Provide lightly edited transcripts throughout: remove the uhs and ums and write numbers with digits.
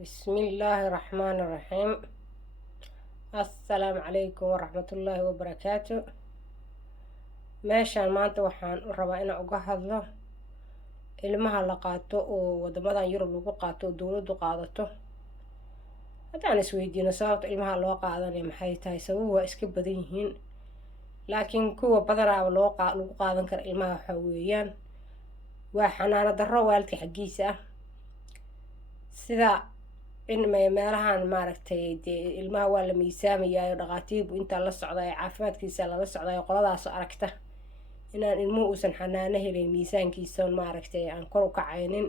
بسم الله الرحمن الرحيم. السلام عليكم ورحمة الله وبركاته. meeshaan maanta waxaan u rabaa inaan uga hadlo ilmaha la qaato oo wadamadan Yurub lagu qaato oo dowladdu qaadato. haddaan isweydiino sababta ilmaha loo qaadanayo maxay tahay, sababu waa iska badan yihiin, laakiin kuwa badanaaba lagu qaadan kara ilmaha waxaa weeyaan waa xanaano darro waalidka xaggiisa ah, sida in meelahan maaragtay dee ilmaha waa la miisaamayaa dhaqaatiirbu intaa la socdayo caafimaadkiisa lala socdayo qoladaasoo aragta inaan ilmuhu uusan xanaano helin miisaankiisa maaragtay aan kor u kacaynin,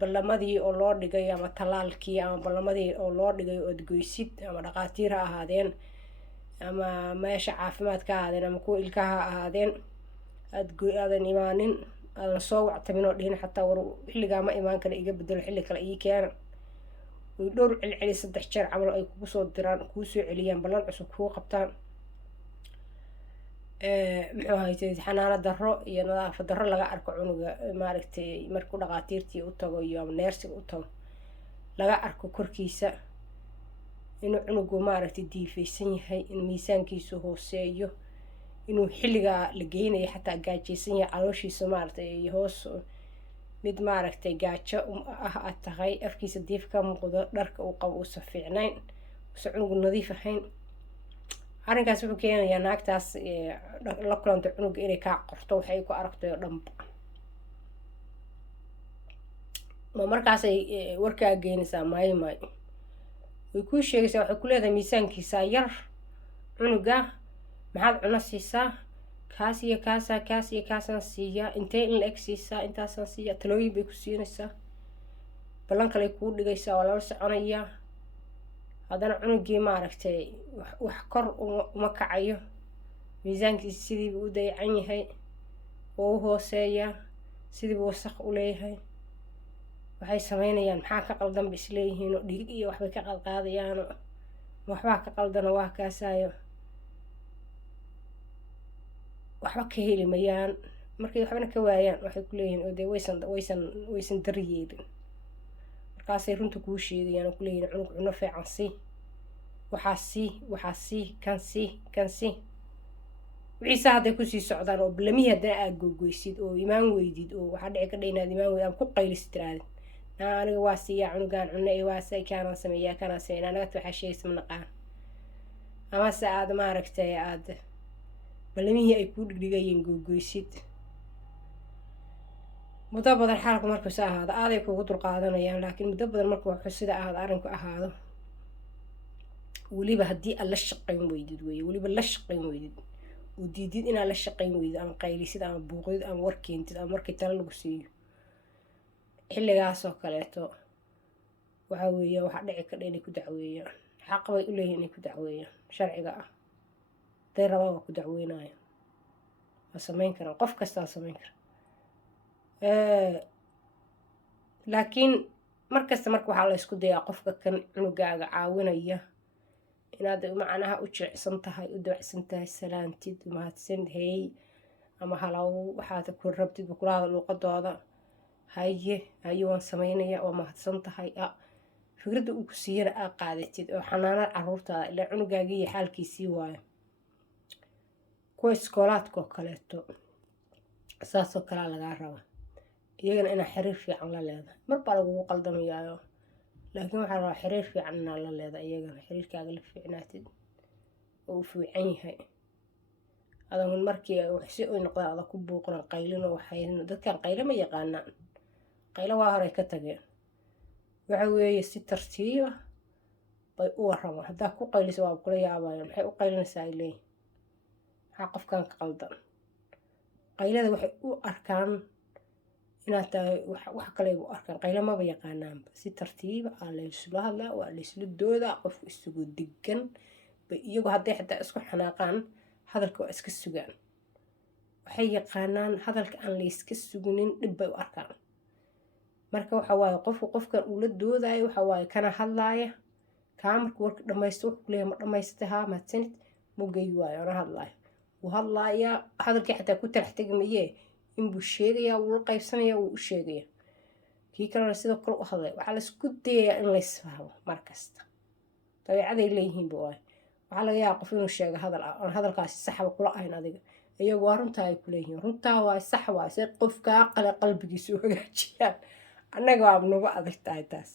ballamadii oo loo dhigayo ama tallaalkii ama ballamadii oo loo dhigayo odgoysid ama dhaqaatiir ha ahaadeen ama meesha caafimaad ka ahaadeen ama kuwa ilkaha ha ahaadeen aadan imaanin, aadan soo wactamin oo dhihin xataa war xilligaa ma imaan kara iga bedelo xilli kale ii keena, way dhowr celceli 3 jeer camal ay kugu soo diraan kuu soo celiyaan ballan cusub kuu qabtaan. muxuu ahayd xanaano darro iyo nadaafad darro laga arko cunuga maaragtay markuu dhaqaatiirtii u tago iyo ama neersiga u tago laga arko korkiisa inuu cunugu maaragtay diifaysan yahay, in miisaankiisu hooseeyo, inuu xilligaa la geynayo xataa gaajaysan yahay, calooshiisa maaragtay hoos mid maaragtay gaajo ah aad tahay, afkiisa diif ka muuqdo, dharka uu qabo uusan fiicnayn, uusan cunugu nadiif ahayn. arrinkaas wuxuu keenayaa naagtaas la kulanta cunuga inay kaa qorto waxay ku aragtay oo dhanba, ma markaasay warkaa geynaysaa maayo way kuu sheegaysaa, waxay ku leedahay miisaankiisa yar cunuga maxaad cuno siisaa, kaas iyo kaasaan siiyaa, intee in la eg siisaa, intaasaan siiyaa, talooyin bay ku siinaysaa, ballan kale kuu dhigaysaa, waa lala soconayaa. haddana cunugii maaragtay wax kor uma kacayo, miisaankiisa sidiiba u dayacan yahay oo u hooseeyaa, sidiiba wasaq u leeyahay. waxay sameynayaan maxaa ka qaldan ba isleeyihiin oo dhiig iyo waxbay ka qadqaadayaano waxbaa ka qaldana waa kaasaayo waxba ka heli mayaan. markay waxbana ka waayaan waxay ku leeyihiin oo dee waysan daryeelin, markaasay runta kuu sheegayaan oo kuleeyihin cunug cuno fiican sii, waxaa sii kan sii wixiisa hadday kusii socdaan oo balamihii haddana aad gogoysid oo imaan weydid oo waxaa dhici ka dha inaad imaan weyd ama ku qaylisid tiraadid aniga waa siiyaa cunugaan cuno ee waasay kaanaan sameeyaa kanaan sameeyaa nagata waxaa sheegaysa ma naqaan, amase aad maaragtay aad balamihii ay kuu dhigdhigayeen gogoysid. muddo badan xaalku markuusa ahaado aaday kugu dulqaadanayaan, laakiin muddo badan markuu wuxuu sida ahaado arrinku ahaado weliba haddii aad la shaqayn weydid weeye, weliba la shaqayn weydid oo diidid inaad la shaqayn weydid ama qaylisid ama buuqdid ama warkeentid ama markii talo lagu siiyo, xilligaasoo kaleeto waxaa weeye waxaa dhici kadha inay ku dacweeyaan, xaq bay u leeyihin inay ku dacweeyaan sharciga ah, haday rabaan waa ku dacweynaya, waa samayn karaan, qof kastaa samayn kara. laakiin markasta marka waxaa la isku dayaa qofka kan cunugaaga caawinaya inaad macnaha u jecsan tahay, u dabacsan tahay, salaantid, mahadsan hey ama halaw waxaad ku rabtid kulaada luuqadooda haye waan samaynaya waa mahadsan tahay, fikradda uu ku siiyana aa qaadatid oo xanaanada caruurtaada ilaa cunugaagii iyo xaalkiisii waayo. kuwa iskoolaadkoo kaleeto saasoo kalea lagaa rabaa iyagana inaa xiriir fiican la leedahay, marbaa lagugu qaldamayaayo, laakiin waxaa rabaa xiriir fiican inaa la leedahay iyagana, xiriirkaaga la fiicnaatid oo u fiican yahay, adan markii si ay noqdaan adag ku buuqnan qaylin oo waxay dadkan qaylo ma yaqaanaan, qaylo waa horey ka tageen, waxa weeye si tartiiba bay u waramaan. haddaa ku qayliso waa kula yaabayaan, maxay u qaylinaysaa ay leeyihin maxaa qofkan ka qaldan. qaylada waxay u arkaan inaad tahay wax kale u arkaan, qaylo maba yaqaanaanba, si tartiiba aa laysula hadlaa, waa laysla doodaa, qofku isugu degan bay iyagu hadday xataa isku xanaaqaan hadalka waa iska sugaan, waxay yaqaanaan hadalka aan layska suginin dhib bay u arkaan. marka waxa waaye qofkan uu la doodaayo waxa waaye kana hadlaaya kaa markuu warka dhamaysto wuxuu kuleeyahay ma dhamaysatay haa mahadsanid mugay waayo ana hadlaayo wuu hadlaayaa, hadalkii xataa ku talax tegi mayee inbuu sheegayaa, wuu la qaybsanayaa, wuu u sheegayaa. kii kalena sidoo kale u hadlay. waxaa laisku dayayaa in laysfahmo markasta. dabeecaday leeyihiinba waay. waxaa laga yaaba qof inuu sheego hadal ah oon hadalkaasi saxba kula ahayn adiga, iyagu waa runtaa ay kuleeyihiin, runtaa waay, sax waay, se qofkaa qale qalbigiisa u hagaajiyaan. annaga waaba nagu adag tahay taas.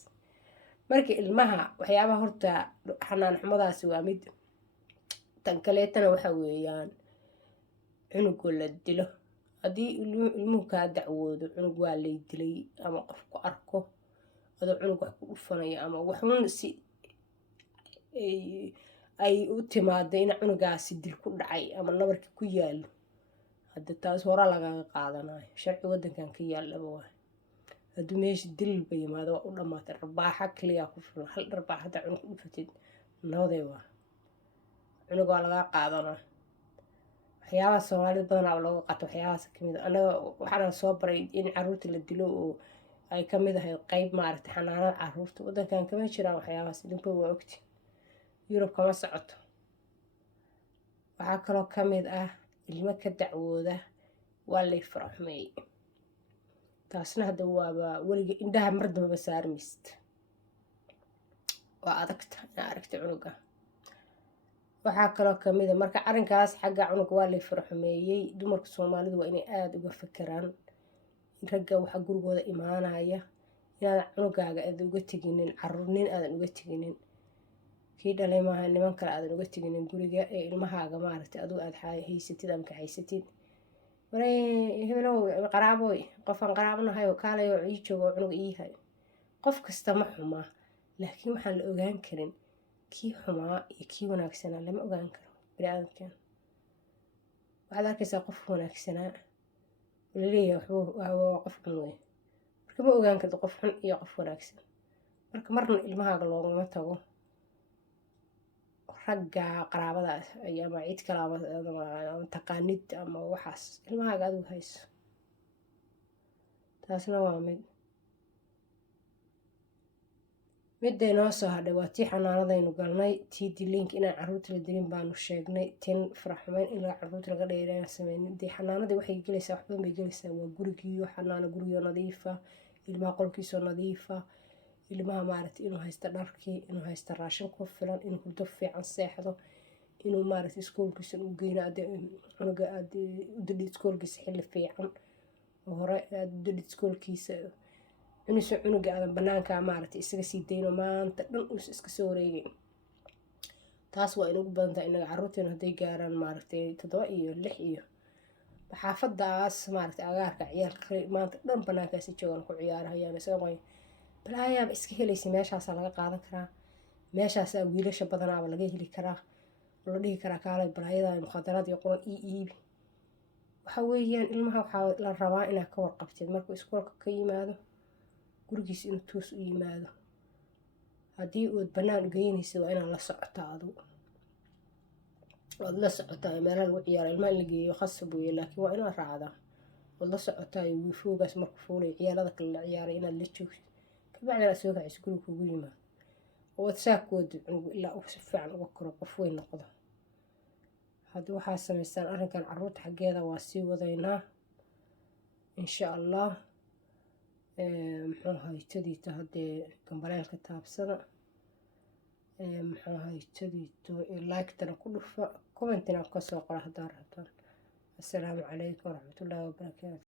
marka ilmaha waxyaabaha horta xanaan xumadaasi waa mid. tan kaleetana waxa weeyaan cunugoo la dilo. haddii ilmuhu kaa dacwoodo cunug waa lay dilay ama qof ku arko adoo cunug wax ku dhufanaya ama waxun si ay u timaado in cunugaasi dil ku dhacay ama nabarki ku yaalo, hadda taas hore lagaga qaadanayo. sharci wadankan ka yaalaba waay. hadduu meesha dilba yimaado waa u dhamaatay. dharbaaxa kaliyaa ku filan. hal dharbaax haddaa cunug ku dhufatid nabaday waa. cunug waa lagaa qaadanaa. waxyaabaha soomaalida badanaa looga qaato waxyaabahaas kamid a. annaga waxaana soo baray in caruurta la dilo oo ay kamid ahayd qeyb maaragtay xanaanada caruurta. wadankan kama jiraan waxyaabahaas, idinkuwa waa ogti. yurub kama socoto. waxaa kaloo kamid ah ilmo ka dacwooda waa lay faraxumeeyey. taasna hadda waaba weliga indhaha mar dambaba saarmaysid. waa adagta inaa aragta cunuga. waxaa kaloo kamid a marka arrinkaas xagga cunuga waa lay faraxumeeyey. dumarka soomaalidu waa inay aada uga fekeraan in ragga waxa gurigooda imaanaya inaadan cunugaaga aadan uga teginin, caruurnin aadan uga teginin, kii dhalay maaha niman kale aadan uga teginin guriga, ee ilmahaaga maaragtay adigu aad haysatid ama kaxaysatid. hebelow qaraaboy, qofaan qaraabanahay oo kaalay oo ii joogo oo cunug ii hayo. qof kasta ma xumaa, laakiin waxaan la ogaan karin kii xumaa iyo kii wanaagsanaa lama ogaan karo biniaadamkan. waxaad arkaysaa qof wanaagsanaa oo laleeyahay waa qof xun wey. marka ma ogaan karto qof xun iyo qof wanaagsan. marka marna ilmahaaga loogama tago ragga qaraabadaas ama cid kale ama taqaanid ama waxaas. ilmahaaga adigu hayso. taasna waa midday noo soo hadhay waa tii xanaanadaynu galnay. tii diliinka inaan caruurta la dilin baanu sheegnay. tin faraxumeyn in caruurta laga dheereeya sameynin. dee xanaanadii waxay gelaysaa wax badan bay gelaysaa. waa gurigiiyo xanaano, gurigoo nadiifa, ilmaha qolkiisoo nadiifa, ilmaha maaragtay inuu haysto dharkii, inuu haysto raashin ku filan, inuu hurdo fiican seexdo, inuu maaragtay iskoolkiisa u geyno cunuga aad u didhid iskoolkiisa xilli fiican oo hore aad u didhid iskoolkiisa. inuusa cunuga aadan banaanka maaragtay isaga sii dayno maanta dhan uusa iska soo wareegayn. taas waa inagu badan tahay inaga caruurteena hadday gaaraan maaragtay 7 iyo 6 iyo xaafadaas maaragtay agaarka ciyaalka maanta dhan banaankaasi joogaan ku ciyaarahayaan isaga qoy balaayaaba iska helaysa. meeshaasaa laga qaadan karaa. meeshaasaa wiilasha badanaaba laga heli karaa oo la dhihi karaa kaalay balaayada mukhadaraad iyo quran iibi. waxa weeyaan ilmaha waxaa la rabaa inaad ka warqabtid markuu iskoolka ka yimaado gurigiisa inuu toos u yimaado. haddii uud banaan u geynaysid waa inaad la socotaa adigu. waad la socotaa meelaha lagu ciyaaro ilmaha in la geeyo khasab weeye, laakiin waa inaad raacdaa. waad la socotaa wiifoogaas markuu fuulay ciyaalada kale la ciyaaray inaad la joogtid. kabacdina aad soo kacayso guriga kugu yimaado oo waad saakooda cunugu ilaa uu si fiican uga koro qof weyn noqdo. hadda waxaa samaystaan arrinkan caruurta xaggeeda waa sii wadaynaa insha allah. muxuu haytadiita haddee gambaleelka taabsada. muxuu haytadiito like-tana ku dhufa, commentina kasoo qora haddaad rabtaan. assalaamu calaykum waraxmatullaahi wabarakaatu.